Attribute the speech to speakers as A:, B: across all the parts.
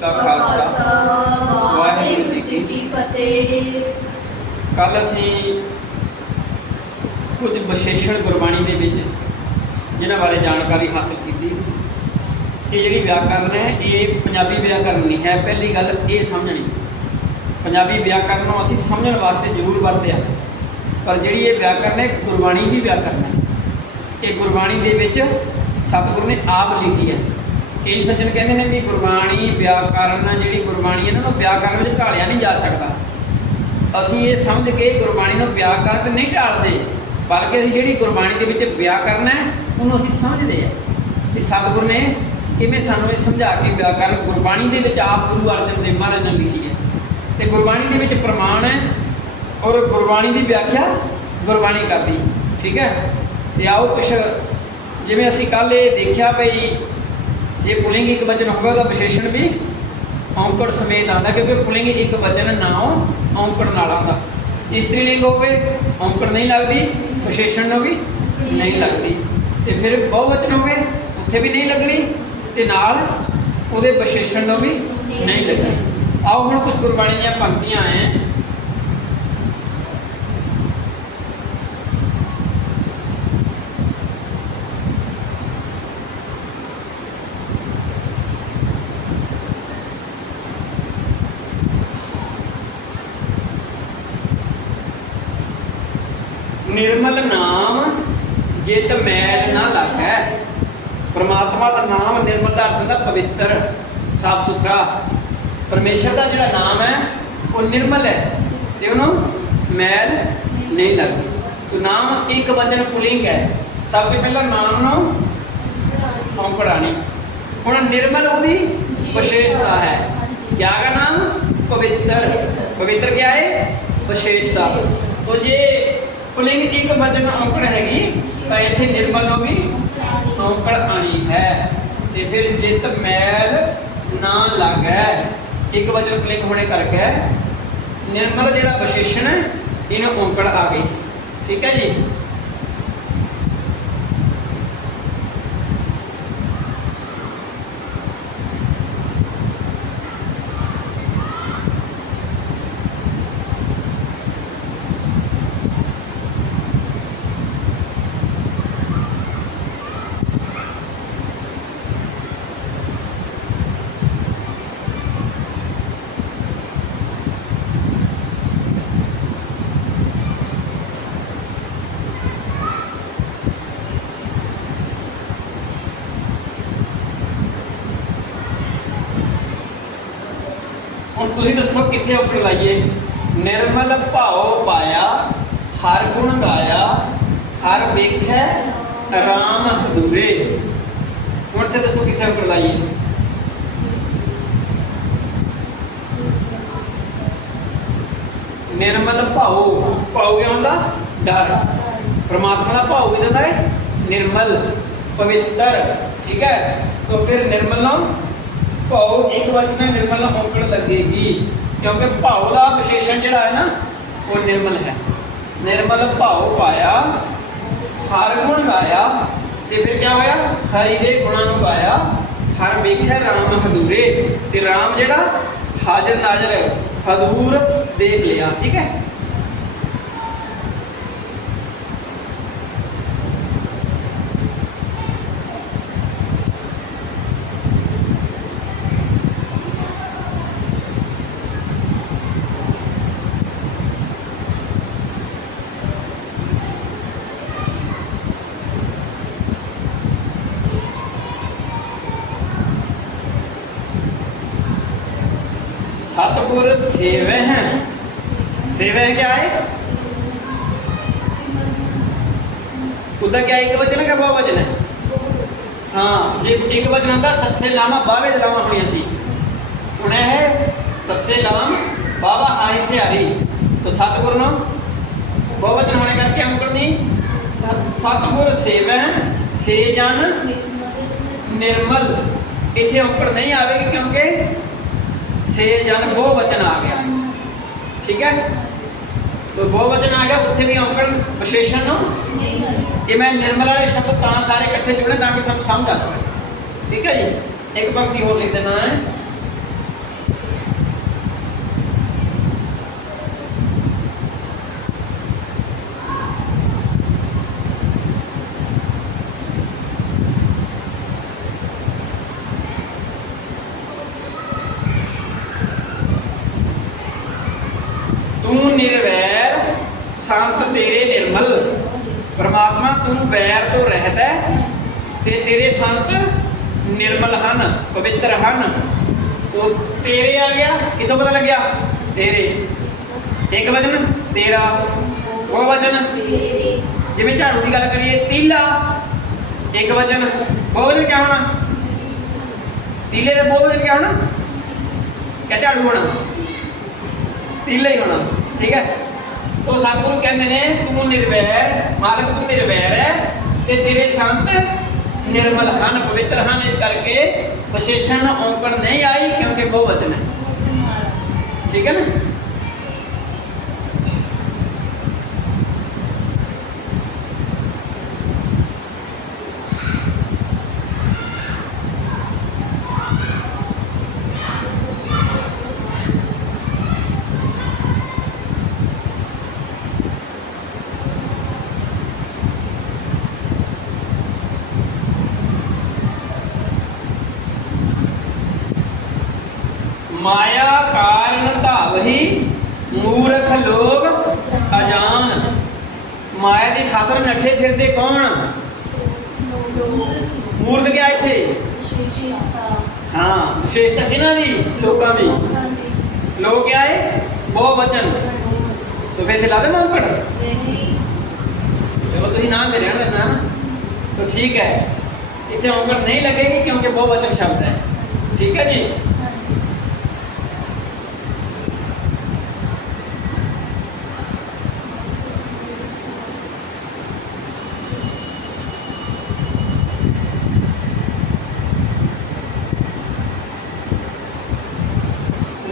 A: ਦਾ ਖਾਲਸਾ, ਵਾਹਿਗੁਰੂ ਜੀ ਕੀ
B: ਫਤਿਹ।
A: ਕੱਲ ਅਸੀਂ ਕੁਝ ਵਿਸ਼ੇਸ਼ਣ ਗੁਰਬਾਣੀ ਦੇ ਵਿੱਚ ਜਿਨ੍ਹਾਂ ਬਾਰੇ ਜਾਣਕਾਰੀ ਹਾਸਲ ਕੀਤੀ। ਇਹ ਜਿਹੜੀ ਵਿਆਕਰਨ ਹੈ, ਇਹ ਪੰਜਾਬੀ ਵਿਆਕਰਨ ਨਹੀਂ ਹੈ, ਪਹਿਲੀ ਗੱਲ ਇਹ ਸਮਝਣੀ। ਪੰਜਾਬੀ ਵਿਆਕਰਨ ਨੂੰ ਅਸੀਂ ਸਮਝਣ ਵਾਸਤੇ ਜ਼ਰੂਰ ਵਰਤਿਆ। ਪਰ ਜਿਹੜੀ ਇਹ ਵਿਆਕਰਨ ਹੈ, ਗੁਰਬਾਣੀ ਦੀ ਵਿਆਕਰਨ ਹੈ। ਇਹ ਗੁਰਬਾਣੀ ਦੇ ਵਿੱਚ ਸਤਿਗੁਰੂ ਨੇ ਆਪ ਲਿਖੀ ਹੈ। ਕਈ ਸੱਜਣ ਕਹਿੰਦੇ ਨੇ ਵੀ ਗੁਰਬਾਣੀ ਵਿਆਕਰਨ ਜਿਹੜੀ ਗੁਰਬਾਣੀ ਹੈ ਇਹਨਾਂ ਨੂੰ ਵਿਆਕਰਨ ਵਿੱਚ ਢਾਲਿਆ ਨਹੀਂ ਜਾ ਸਕਦਾ। ਅਸੀਂ ਇਹ ਸਮਝ ਕੇ ਗੁਰਬਾਣੀ ਨੂੰ ਵਿਆਕਰਨ ਤੇ ਨਹੀਂ ਢਾਲਦੇ, ਬਲਕਿ ਅਸੀਂ ਜਿਹੜੀ ਗੁਰਬਾਣੀ ਦੇ ਵਿੱਚ ਵਿਆਕਰਨ ਹੈ, ਉਹਨੂੰ ਅਸੀਂ ਸਮਝਦੇ ਹਾਂ। ਕਿ ਸਤਿਗੁਰੂ ਨੇ ਕਿਵੇਂ ਸਾਨੂੰ ਇਹ ਸਮਝਾ ਕੇ ਵਿਆਕਰਨ ਗੁਰਬਾਣੀ ਦੇ ਵਿੱਚ ਆਪ ਗੁਰੂ ਅਰਜਨ ਦੇਵ ਮਹਾਰਾਜ ਨੇ ਲਿਖੀ ਹੈ। ਤੇ ਗੁਰਬਾਣੀ ਦੇ ਵਿੱਚ ਪ੍ਰਮਾਣ ਹੈ ਔਰ ਗੁਰਬਾਣੀ ਦੀ ਵਿਆਖਿਆ ਗੁਰਬਾਣੀ ਕਰਦੀ, ਠੀਕ ਹੈ? ਤੇ ਆਓ ਕੁਛ, ਜਿਵੇਂ ਅਸੀਂ ਕੱਲ ਇਹ ਦੇਖਿਆ ਭਈ ਜੇ ਪੁਲਿੰਗ ਇੱਕ ਵਚਨ ਹੋਵੇ, ਉਹਦਾ ਵਿਸ਼ੇਸ਼ਣ ਵੀ ਔਂਕੜ ਸਮੇਤ ਆਉਂਦਾ, ਕਿਉਂਕਿ ਪੁਲਿੰਗ ਇੱਕ ਵਚਨ ਨਾਉ ਔਂਕੜ ਨਾਲ ਆਉਂਦਾ। ਇਸਤਰੀ ਲਿੰਗ ਹੋਵੇ, ਔਂਕੜ ਨਹੀਂ ਲੱਗਦੀ, ਵਿਸ਼ੇਸ਼ਣ ਨੂੰ ਵੀ ਨਹੀਂ ਲੱਗਦੀ। ਤੇ ਫਿਰ ਬਹੁਵਚਨ ਹੋਵੇ, ਉੱਥੇ ਵੀ ਨਹੀਂ ਲੱਗਣੀ, ਤੇ ਨਾਲ ਉਹਦੇ ਵਿਸ਼ੇਸ਼ਣ ਨੂੰ ਵੀ ਨਹੀਂ ਲੱਗਣੀ। ਆਓ ਹੁਣ ਕੁਝ ਗੁਰਬਾਣੀ ਦੀਆਂ ਪੰਕਤੀਆਂ ਆਏ। ਨਿਰਮਲ ਨਾਮ ਜਿਤ ਮੈਲ ਨਾ ਲੱਗੈ। ਪ੍ਰਮਾਤਮਾ ਦਾ ਨਾਮ ਨਿਰਮਲ ਦਾ ਅਰਥ ਹੁੰਦਾ ਪਵਿੱਤਰ ਸਾਫ਼ ਸੁਥਰਾ। ਪਰਮੇਸ਼ਰ ਦਾ ਜਿਹੜਾ ਨਾਮ ਹੈ ਉਹ ਨਿਰਮਲ ਹੈ। ਤੇ ਉਹਨੂੰ ਮੈਲ ਨਹੀਂ ਲੱਗਦਾ। ਤੋ ਨਾਮ ਇੱਕ ਵਚਨ ਪੁਲਿੰਗ ਹੈ। ਸਭ ਤੋਂ ਪਹਿਲਾਂ ਨਾਮ ਨੂੰ ਔਂਕੜਾਣੀ ਹੁਣ ਨਿਰਮਲ ਉਹਦੀ ਵਿਸ਼ੇਸ਼ਤਾ। ਹੈ। ਕਿਆ ਦਾ ਨਾਮ? ਪਵਿੱਤਰ। ਪਵਿੱਤਰ। ਕਿਆ ਹੈ ਵਿਸ਼ੇਸ਼ਤਾ। तो ये ਪੁਲਿੰਗ ਇੱਕ ਵਚਨ ਔਂਕੜ ਹੈਗੀ, ਤਾਂ ਇੱਥੇ ਨਿਰਮਲ ਨੂੰ ਵੀ ਔਕੜ ਆਣੀ ਹੈ। ਤੇ ਫਿਰ ਜਿਤ ਮੈਲ ਨਾ ਲੱਗੈ, ਇੱਕ ਵਚਨ ਪੁਲਿੰਗ ਹੋਣੇ ਕਰਕੇ ਨਿਰਮਲ ਜਿਹੜਾ ਵਿਸ਼ੇਸ਼ਣ, ਇਹਨੂੰ ਔਕੜ ਆ ਗਈ। ਠੀਕ ਹੈ ਜੀ? ਹੁਣ ਤੁਸੀਂ ਦੱਸੋ ਕਿੱਥੇ ਔਂਕੜ ਲਾਈਏ? ਨਿਰਮਲ ਭਾਉ ਪਾਇਆ, ਹਰ ਗੁਣ ਗਾਇਆ, ਹਰ ਵੇਖੈ, ਰਾਮ ਹਦੂਰੇ। ਹੁਣ ਤੇ ਦੱਸੋ ਕਿੱਥੇ ਔਂਕੜ ਲਾਈਏ? ਨਿਰਮਲ ਭਾਉ। ਭਾਉ ਕੀ ਹੁੰਦਾ? ਡਰ। ਪ੍ਰਮਾਤਮਾ ਦਾ ਭਾਉ ਵੀ ਦਿੰਦਾ ਹੈ। ਨਿਰਮਲ, ਪਵਿੱਤਰ। ਠੀਕ ਹੈ? ਤਾਂ ਫਿਰ ਨਿਰਮਲ ਨਾਮ ਭਾਉ ਇੱਕ ਵਚਨ ਨਿਰਮਲ ਨਾਲ ਲੱਗੇਗੀ, ਕਿਉਂਕਿ ਭਾਉ ਦਾ ਵਿਸ਼ੇਸ਼ਣ ਜਿਹੜਾ ਹੈ ਨਾ, ਉਹ ਨਿਰਮਲ ਹੈ। ਨਿਰਮਲ ਭਾਉ ਪਾਇਆ, ਹਰ ਗੁਣ ਗਾਇਆ, ਤੇ ਫਿਰ ਕੀ ਹੋਇਆ? ਹਰੀ ਦੇ ਗੁਣਾਂ ਨੂੰ ਗਾਇਆ। ਹਰ ਵੇਖਿਆ ਰਾਮ ਹਦੂਰੇ ਤੇ ਰਾਮ ਜਿਹੜਾ ਹਾਜ਼ਰ ਨਾਜ਼ਰ ਹਦੂਰ ਦੇਖ ਲਿਆ, ਠੀਕ ਹੈ? सतगुर सेवे हैं सेवे हैं क्या है उधर क्या एक वचन है क्या बहुवचन है हाँ जे एक वचन होता सत्से लामा बावे लामा होनी सी ਹੁਣ ਹੈ ਸੱਸੇ ਲਾਮ ਬਾਬਾ ਆਈ ਸੇ ਹਰੀ तो सतगुर नो बहुवचन होने करके हम करनी सतगुर सेवे से जन निर्मल इतने औंकड़ नहीं आवेगी क्योंकि ਸੇ ਜਨ ਬਹੁ ਵਚਨ ਆ ਗਿਆ। ਠੀਕ ਹੈ? ਤੋ ਬਹੁ ਵਚਨ ਆ ਗਿਆ, ਉੱਥੇ ਵੀ ਔਂਕੜ ਵਿਸ਼ੇਸ਼ਣ ਨੂੰ? ਇਹ ਮੈਂ ਨਿਰਮਲ ਵਾਲੇ ਸ਼ਬਦ ਤਾਂ ਸਾਰੇ ਇਕੱਠੇ ਜੁੜਨੇ ਤਾਂ ਕਿ ਸਾਨੂੰ ਸਮਝ ਆ ਜਾਵੇ। ਠੀਕ ਹੈ ਜੀ? ਇੱਕ ਪੰਕਤੀ ਹੋਰ ਲਿਖ ਦੇਣਾ ਹੈ ਤੂੰ ਵੈਰ ਤੋਂ ਰਹਿਤ ਹੈ ਤੇ ਤੇਰੇ ਸੰਤ ਨਿਰਮਲ ਹਨ, ਪਵਿੱਤਰ ਹਨ। ਉਹ ਤੇਰੇ ਆ ਗਿਆ, ਕਿੱਥੋਂ ਪਤਾ ਲੱਗਿਆ? ਤੇਰੇ। ਇੱਕ ਵਚਨ, ਤੇਰਾ। ਉਹ ਵਚਨ। ਜਿਵੇਂ ਝਾੜੂ ਦੀ ਗੱਲ ਕਰੀਏ, ਤੀਲਾ। ਇੱਕ ਵਚਨ। ਬਹੁ ਕਿਆ ਹੋਣਾ? ਤੀਲੇ ਦੇ ਬਹੁ ਕਿਆ ਹੋਣਾ? ਕਿਆ ਝਾੜੂ ਹੋਣਾ? ਤੀਲੇ ਹੀ ਹੋਣਾ, ਠੀਕ ਹੈ? ਉਹ ਸਤਿਗੁਰੂ ਕਹਿੰਦੇ ਨੇ, ਤੂੰ ਨਿਰਵੈਰ, ਮਾਲਕ ਤੂੰ ਨਿਰਵੈਰ ਹੈ ਤੇ ਤੇਰੇ ਸੰਤ ਨਿਰਮਲ ਹਨ ਪਵਿੱਤਰ ਹਨ ਇਸ ਕਰਕੇ ਵਿਸ਼ੇਸ਼ਣ ਔਂਕੜ ਨਹੀਂ ਆਈ ਕਿਉਂਕਿ ਬਹੁ ਵਚਨ ਹੈ ਠੀਕ ਹੈ ਮਾਇਆ ਕਾਰਨ ਧਾਵਹੀ ਮੂਰਖ ਲੋਗ ਅਜਾਨ ਮਾਇਆ ਦੀ ਖਾਤਰ ਨੱਠੇ ਫਿਰਦੇ ਕੌਣ? ਮੂਰਖ ਗਿਆ ਇੱਥੇ? ਹਾਂ, ਵਿਸ਼ੇਸ਼ਤਾ ਕਿਹਨਾਂ ਦੀ? ਲੋਕਾਂ ਦੀ। ਲੋਕ ਕਿਆ ਬਹੁ ਵਚਨ। ਤੋ ਫਿਰ ਇੱਥੇ ਲਾ ਦੇ ਮੌਕੜ ਚਲੋ ਤੁਸੀਂ ਨਾਮ ਦੇ ਰਹਿਣ। ਦੇਣਾ ਤਾਂ ਠੀਕ ਹੈ। ਇੱਥੇ ਔਂਕੜ ਨਹੀਂ ਲੱਗੇਗੀ ਕਿਉਂਕਿ ਬਹੁ ਵਚਨ ਸ਼ਬਦ ਹੈ। ਠੀਕ ਹੈ ਜੀ?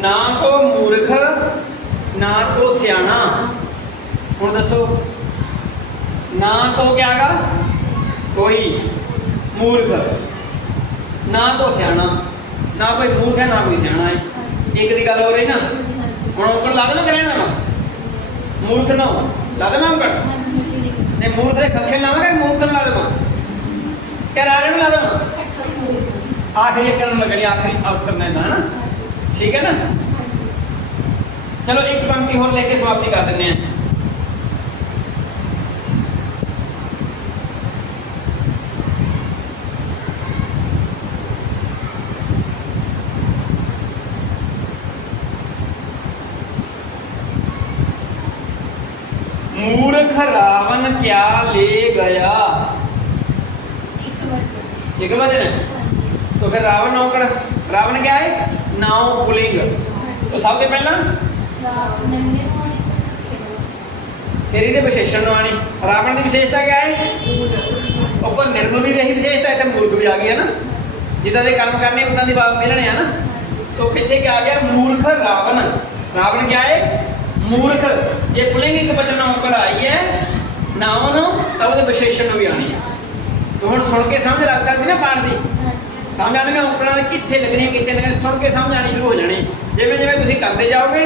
A: ਨਾ ਕੋ ਮੂਰਖ ਨਾ ਕੋ ਸਿਆਣਾ। ਹੁਣ ਦੱਸੋ ਨਾ ਕੋ ਕਿਆਗਾ? ਕੋਈ ਮੂਰਖ ਨਾ ਕੋ ਸਿਆਣਾ। ਨਾ ਕੋਈ ਮੂਰਖ ਹੈ ਨਾ ਕੋਈ ਸਿਆਣਾ ਹੈ। ਇੱਕ ਦੀ ਗੱਲ ਹੋ ਰਹੀ ਨਾ? ਹੁਣ ਔਂਕੜ ਲਾ ਦੇਣਾ ਕਰਿਆ ਨਾ ਮੂਰਖ ਨਾ ਲਾ ਦੇਵਾਂ ਔਂਕੜ? ਨੇ ਮੂਰਖ ਦੇ ਖੱਖੇ ਲਾਵਾਂਗਾ ਮੂਰਖ ਨੂੰ ਲਾ ਦੇਵਾਂ। ਕਿ ਨੂੰ ਲਾ ਦੇਵਾਂ? ਆਖਰੀ ਕਰਨ ਲੱਗਣੀ ਆਖਰੀ ਅਖਰ ਨੇ? ਨਾ ठीक है ना? चलो एक पंक्ति और लेके समाप्ति कर देने हैं। मूर्ख रावण क्या ले गया? एक वचन। है हाँ तो फिर रावण नौकर रावण क्या है? ਨਾਉ ਪੁਲਿੰਗ ਉਹ ਸਭ ਤੋਂ ਪਹਿਲਾਂ? ਫਿਰ ਇਹਦੇ ਵਿਸ਼ੇਸ਼ਣ ਨੂੰ ਆਣੀ ਰਾਵਣ ਦੀ ਵਿਸ਼ੇਸ਼ਤਾ ਕੀ ਹੈ? ਉੱਪਰ ਨਿਰਮਲ ਵੀ ਰਹੀ ਵਿਸ਼ੇਸ਼ਤਾ, ਇੱਥੇ ਮੂਰਖ ਵੀ ਆ ਗਈ ਹੈ ਨਾ। ਜਿੱਦਾਂ ਦੇ ਕੰਮ ਕਰਨੇ, ਉਦਾਂ ਦੀ ਬਾਤ ਮਿਲਣੇ ਆ ਨਾ। ਤੋ ਪਿੱਛੇ ਕੀ ਆ ਗਿਆ? ਮੂਰਖ ਰਾਵਣ। ਰਾਵਣ ਕੀ ਹੈ? ਮੂਰਖ। ਜੇ ਪੁਲਿੰਗ ਇੱਕ ਵਚਨ ਨਾਮ ਕਢਾਈ ਹੈ ਨਾਮ ਨੂੰ ਤਾਂ ਉਹਦੇ ਵਿਸ਼ੇਸ਼ਣ ਵੀ ਆਣੀ ਹੈ। ਤੋ ਹੁਣ ਸੁਣ ਕੇ ਸਮਝ ਲੱਗ ਸਕਦੀ ਨਾ ਪਾਠ ਦੀ? ਸਮਝ ਆਣਗੇ ਔਕੜਾਂ ਦੇ ਕਿੱਥੇ ਲੱਗਣੀ ਕਿੱਥੇ ਲੱਗਣੀ, ਸੁਣ ਕੇ ਸਮਝ ਆਣੀ ਸ਼ੁਰੂ ਹੋ ਜਾਣੀ। ਜਿਵੇਂ ਜਿਵੇਂ ਤੁਸੀਂ ਕਰਦੇ ਜਾਓਗੇ,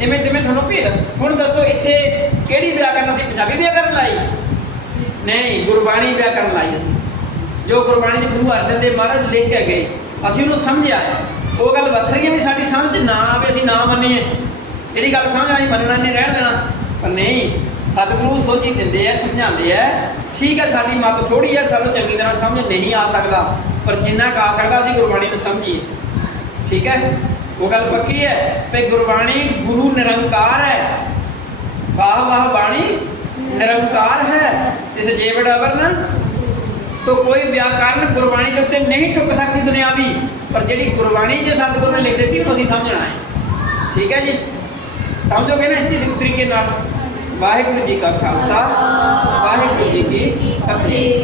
A: ਇਵੇਂ ਜਿਵੇਂ ਤੁਹਾਨੂੰ ਭੇਦ ਹੁਣ ਦੱਸੋ, ਇੱਥੇ ਕਿਹੜੀ ਵਿਆਕਰਨ ਅਸੀਂ ਪੰਜਾਬੀ ਵਿਆਕਰਨ ਲਾਈ? ਨਹੀਂ, ਗੁਰਬਾਣੀ ਵਿਆਕਰਨ ਲਾਈ ਅਸੀਂ। ਜੋ ਗੁਰਬਾਣੀ ਚ ਗੁਰੂ ਅਰਜਨ ਦੇਵ ਮਹਾਰਾਜ ਲਿਖ ਕੇ ਗਏ, ਅਸੀਂ ਉਹਨੂੰ ਸਮਝਿਆ। ਉਹ ਗੱਲ ਵੱਖਰੀ ਹੈ ਵੀ ਸਾਡੀ ਸਮਝ ਨਾ ਆਵੇ, ਅਸੀਂ ਨਾ ਮੰਨੀਏ। ਜਿਹੜੀ ਗੱਲ ਸਮਝ ਆਈ, ਮੰਨਣਾ ਨਹੀਂ, ਰਹਿਣ ਦੇਣਾ। ਪਰ ਨਹੀਂ, ਸਤਿਗੁਰੂ ਸੋਝੀ ਦਿੰਦੇ ਆ, ਸਮਝਾਉਂਦੇ ਆ। ਠੀਕ ਹੈ, ਸਾਡੀ ਮਤ ਥੋੜੀ ਹੈ, ਸਾਨੂੰ ਚੰਗੀ ਤਰ੍ਹਾਂ ਸਮਝ ਨਹੀਂ ਆ ਸਕਦਾ। ਪਰ ਜਿੰਨਾ ਕੁ ਆ ਸਕਦਾ ਅਸੀਂ ਗੁਰਬਾਣੀ ਨੂੰ ਸਮਝੀਏ। ਠੀਕ ਹੈ? ਉਹ ਗੱਲ ਪੱਕੀ ਹੈ? ਕਿ ਗੁਰਬਾਣੀ ਗੁਰੂ ਨਿਰੰਕਾਰ ਹੈ। ਵਾਹ ਵਾਹ, ਬਾਣੀ ਨਿਰੰਕਾਰ ਹੈ। ਜਿਸ ਜੀਵ ਡਵਰਨ ਤੋ ਕੋਈ ਵਿਆਕਰਨ ਗੁਰਬਾਣੀ ਦੇ ਉੱਤੇ ਨਹੀਂ ਟੁੱਕ ਸਕਦੀ ਦੁਨਿਆਵੀ। ਪਰ ਜਿਹੜੀ ਗੁਰਬਾਣੀ ਜੇ ਸਤਿਗੁਰੂ ਨੇ ਲਿਖ ਦਿੱਤੀ, ਉਹਨੂੰ ਅਸੀਂ ਸਮਝਣਾ ਹੈ। ਠੀਕ ਹੈ ਜੀ? ਸਮਝੋਗੇ ਨਾ ਇਸ ਤਰੀਕੇ ਨਾਲ? ਵਾਹਿਗੁਰੂ ਜੀ ਕਾ ਖਾਲਸਾ, ਵਾਹਿਗੁਰੂ ਜੀ ਕੀ ਫਤਿਹ।